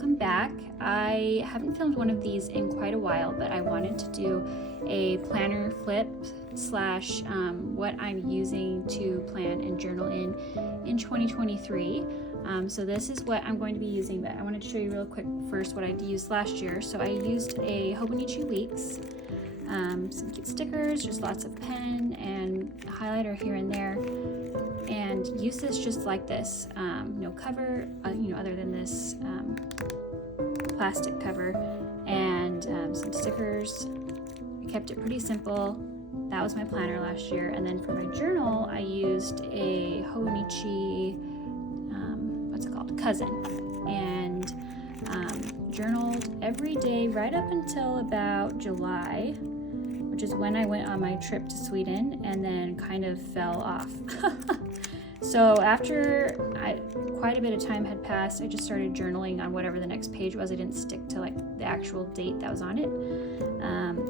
welcome back. I haven't filmed one of these in quite a while, but I wanted to do a planner flip slash what I'm using to plan and journal in 2023. So this is what I'm going to be using, but I wanted to show you real quick first what I used last year. So I used a Hobonichi Weeks, some cute stickers, just lots of pen and a highlighter here and there, and use this just like this. No cover, other than this plastic cover, and some stickers. I kept it pretty simple. That was my planner last year. And then for my journal, I used a Hobonichi, Cousin, and journaled every day right up until about July, which is when I went on my trip to Sweden, and then kind of fell off. So after quite a bit of time had passed, I just started journaling on whatever the next page was. I didn't stick to like the actual date that was on it.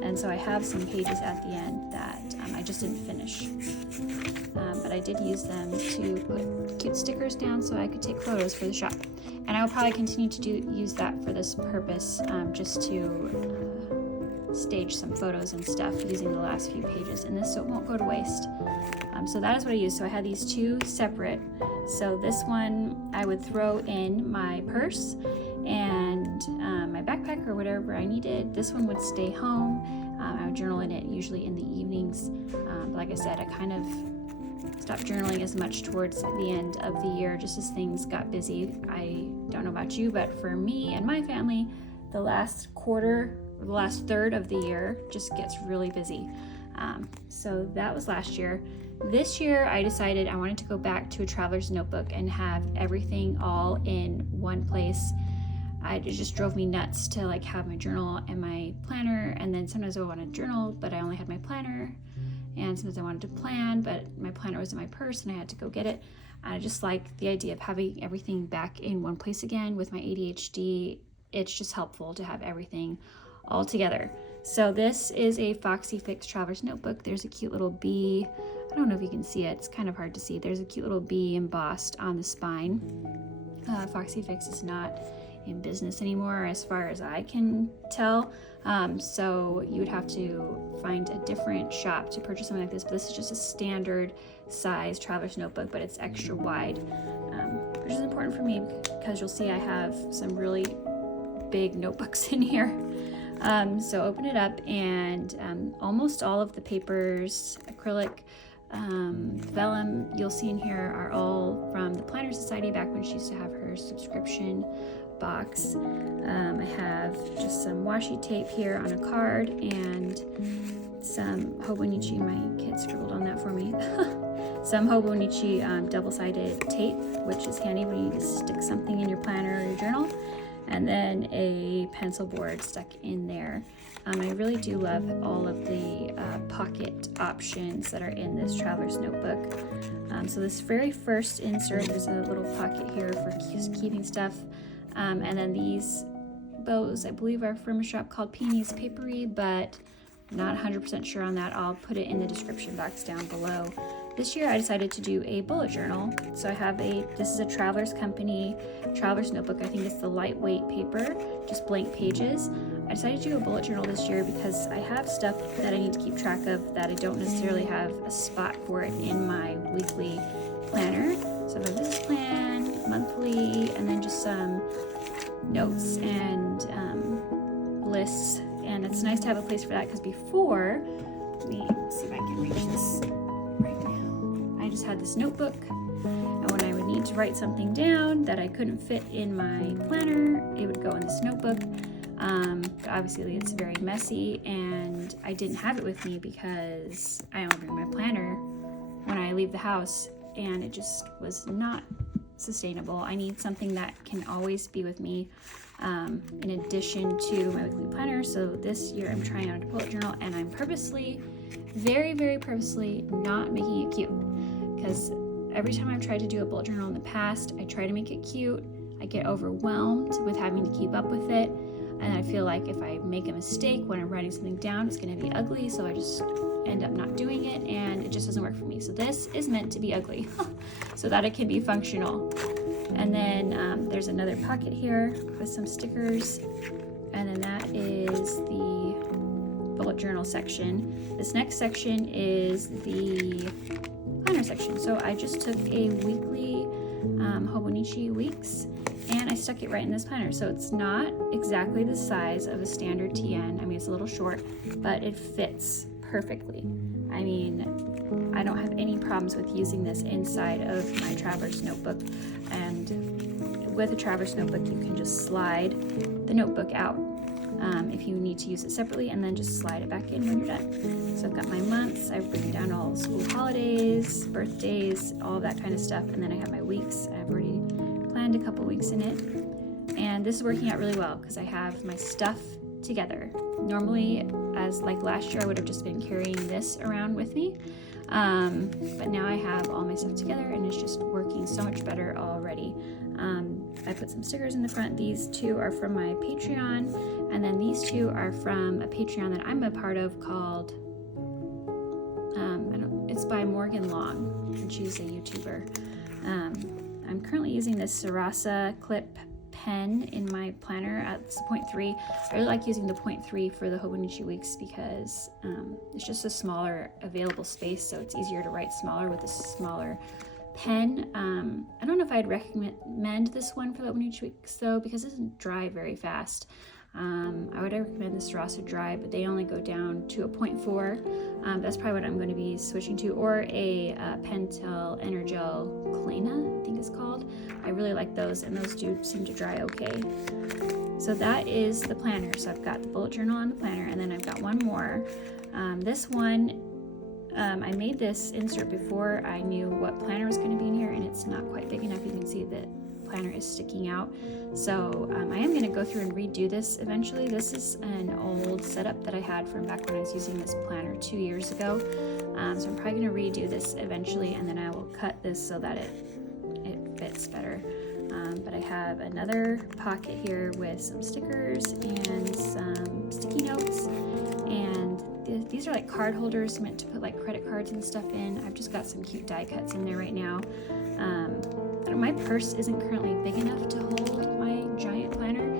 And so I have some pages at the end that I just didn't finish. But I did use them to put cute stickers down so I could take photos for the shop. And I will probably continue to use that for this purpose, just to stage some photos and stuff using the last few pages in this so it won't go to waste. So that is what I used. So I had these two separate. So this one I would throw in my purse and my backpack or whatever I needed. This one would stay home. I would journal in it usually in the evenings. Like I said, I kind of stopped journaling as much towards the end of the year just as things got busy. I don't know about you, but for me and my family, the last quarter, or the last third of the year just gets really busy. So that was last year. This year I decided I wanted to go back to a traveler's notebook and have everything all in one place. It just drove me nuts to like have my journal and my planner, and then sometimes I wanted to journal but I only had my planner, and sometimes I wanted to plan but my planner was in my purse and I had to go get it. I just like the idea of having everything back in one place again. With my ADHD, it's just helpful to have everything all together. So this is a Foxy Fix Traveler's Notebook. There's a cute little bee. I don't know if you can see it. It's kind of hard to see. There's a cute little bee embossed on the spine. Foxy Fix is not in business anymore as far as I can tell. So you would have to find a different shop to purchase something like this. But this is just a standard size traveler's notebook, but it's extra wide, which is important for me because you'll see I have some really big notebooks in here. So open it up, and almost all of the papers, acrylic, vellum you'll see in here are all from the Planner Society back when she used to have her subscription box. I have just some washi tape here on a card and some Hobonichi, my kid scribbled on that for me, some Hobonichi double-sided tape, which is handy when you need to stick something in your planner or your journal, and then a pencil board stuck in there. I really do love all of the pocket options that are in this traveler's notebook. So this very first insert, there's a little pocket here for keeping stuff. And then these bows, I believe, are from a shop called Peony's Papery, but not 100% sure on that. I'll put it in the description box down below. This year I decided to do a bullet journal. So I have this is a Travelers Company Traveler's Notebook. I think it's the lightweight paper, just blank pages. I decided to do a bullet journal this year because I have stuff that I need to keep track of that I don't necessarily have a spot for it in my weekly planner. So I have a business plan, monthly, and then just some notes and lists. And it's nice to have a place for that because before, let me see if I can reach this right now. I just had this notebook, and when I would need to write something down that I couldn't fit in my planner, it would go in this notebook. But obviously it's very messy, and I didn't have it with me because I only bring my planner when I leave the house, and it just was not sustainable. I need something that can always be with me, in addition to my weekly planner. So this year I'm trying out a bullet journal, and I'm purposely, very, very purposely not making it cute, because every time I've tried to do a bullet journal in the past, I try to make it cute. I get overwhelmed with having to keep up with it, and I feel like if I make a mistake when I'm writing something down, it's going to be ugly, so I just end up not doing it, and it just doesn't work for me. So this is meant to be ugly so that it can be functional. And then there's another pocket here with some stickers, and then that is the bullet journal section. This next section is the planner section. So I just took a weekly Hobonichi Weeks and I stuck it right in this planner. So it's not exactly the size of a standard TN. I mean, it's a little short, but it fits perfectly. I mean, I don't have any problems with using this inside of my Traveler's Notebook. And with a Traveler's Notebook, you can just slide the notebook out if you need to use it separately, and then just slide it back in when you're done. So I've got my months, I've written down all school holidays, birthdays, all of that kind of stuff, and then I have my weeks. I've already planned a couple weeks in it, and this is working out really well because I have my stuff together. Normally, as like last year, I would have just been carrying this around with me, but now I have all my stuff together and it's just working so much better already. I put some stickers in the front. These two are from my Patreon, and then these two are from a Patreon that I'm a part of called, it's by Morgan Long, and she's a YouTuber. I'm currently using this Sarasa clip pen in my planner at 0.3. I really like using the 0.3 for the Hobonichi Weeks because it's just a smaller available space, so it's easier to write smaller with a smaller pen. I don't know if I'd recommend this one for the Hobonichi Weeks though, because it doesn't dry very fast. I would recommend the Sarasa Dry, but they only go down to a 0.4. That's probably what I'm going to be switching to, or a Pentel Energel Klena, I think it's called. I really like those, and those do seem to dry okay. So that is the planner. So I've got the bullet journal on the planner, and then I've got one more. This one, I made this insert before I knew what planner was going to be in here, and it's not quite big enough. You can see that planner is sticking out. So I am going to go through and redo this eventually. This is an old setup that I had from back when I was using this planner 2 years ago. So I'm probably going to redo this eventually, and then I will cut this so that it fits better. But I have another pocket here with some stickers and some sticky notes, and these are like card holders meant to put like credit cards and stuff in. I've just got some cute die cuts in there right now. My purse isn't currently big enough to hold my giant planner,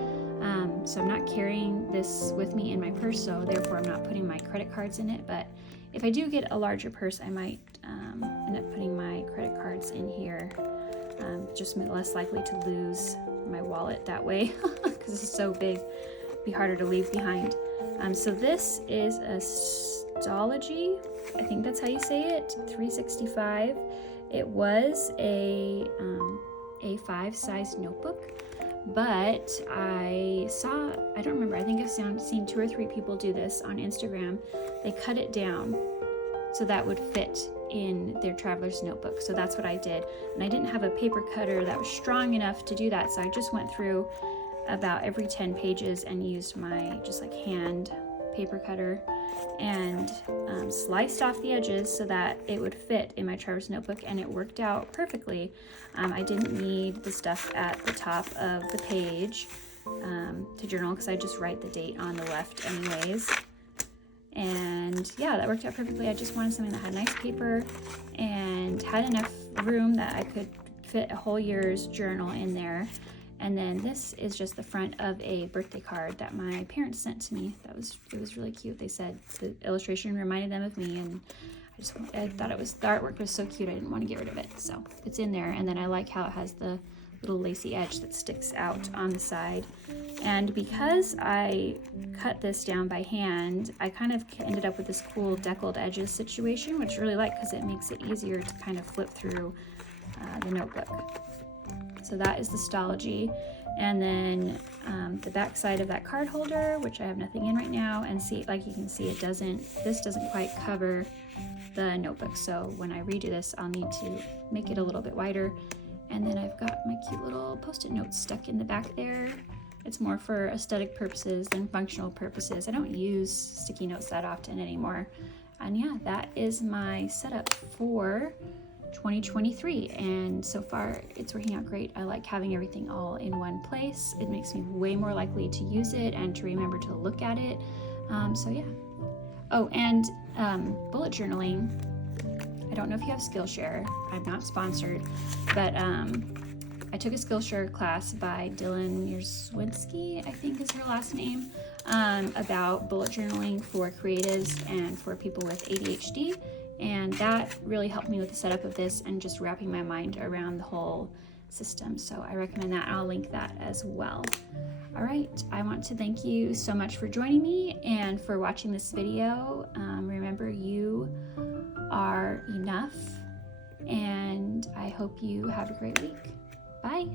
so I'm not carrying this with me in my purse, so therefore I'm not putting my credit cards in it. But if I do get a larger purse, I might end up putting my credit cards in here. Just less likely to lose my wallet that way because it's so big, it'd be harder to leave behind. So this is a Stology, I think that's how you say it, 365. It was a A5 size notebook, but I don't remember, I think I've seen 2 or 3 people do this on Instagram. They cut it down so that would fit in their traveler's notebook. So that's what I did. And I didn't have a paper cutter that was strong enough to do that, so I just went through about every 10 pages and used my just like hand paper cutter and sliced off the edges so that it would fit in my traveler's notebook, and it worked out perfectly. I didn't need the stuff at the top of the page to journal because I just write the date on the left anyways. And yeah, that worked out perfectly. I just wanted something that had nice paper and had enough room that I could fit a whole year's journal in there. And then this is just the front of a birthday card that my parents sent to me. It was really cute. They said the illustration reminded them of me, and I thought the artwork was so cute I didn't want to get rid of it. So it's in there, and then I like how it has the little lacy edge that sticks out on the side. And because I cut this down by hand, I kind of ended up with this cool deckled edges situation, which I really like because it makes it easier to kind of flip through the notebook. So that is the Stology. And then the back side of that card holder, which I have nothing in right now, and see, like you can see, this doesn't quite cover the notebook. So when I redo this, I'll need to make it a little bit wider. And then I've got my cute little Post-it notes stuck in the back there. It's more for aesthetic purposes than functional purposes. I don't use sticky notes that often anymore. And yeah, that is my setup for 2023, and so far it's working out great. I like having everything all in one place. It makes me way more likely to use it and to remember to look at it. So yeah. Oh, and bullet journaling. I don't know if you have Skillshare. I'm not sponsored, but I took a Skillshare class by Dylan Yerzwinski, I think is her last name, about bullet journaling for creatives and for people with ADHD. And that really helped me with the setup of this and just wrapping my mind around the whole system. So I recommend that. I'll link that as well. All right, I want to thank you so much for joining me and for watching this video. Remember, you are enough, and I hope you have a great week. Bye.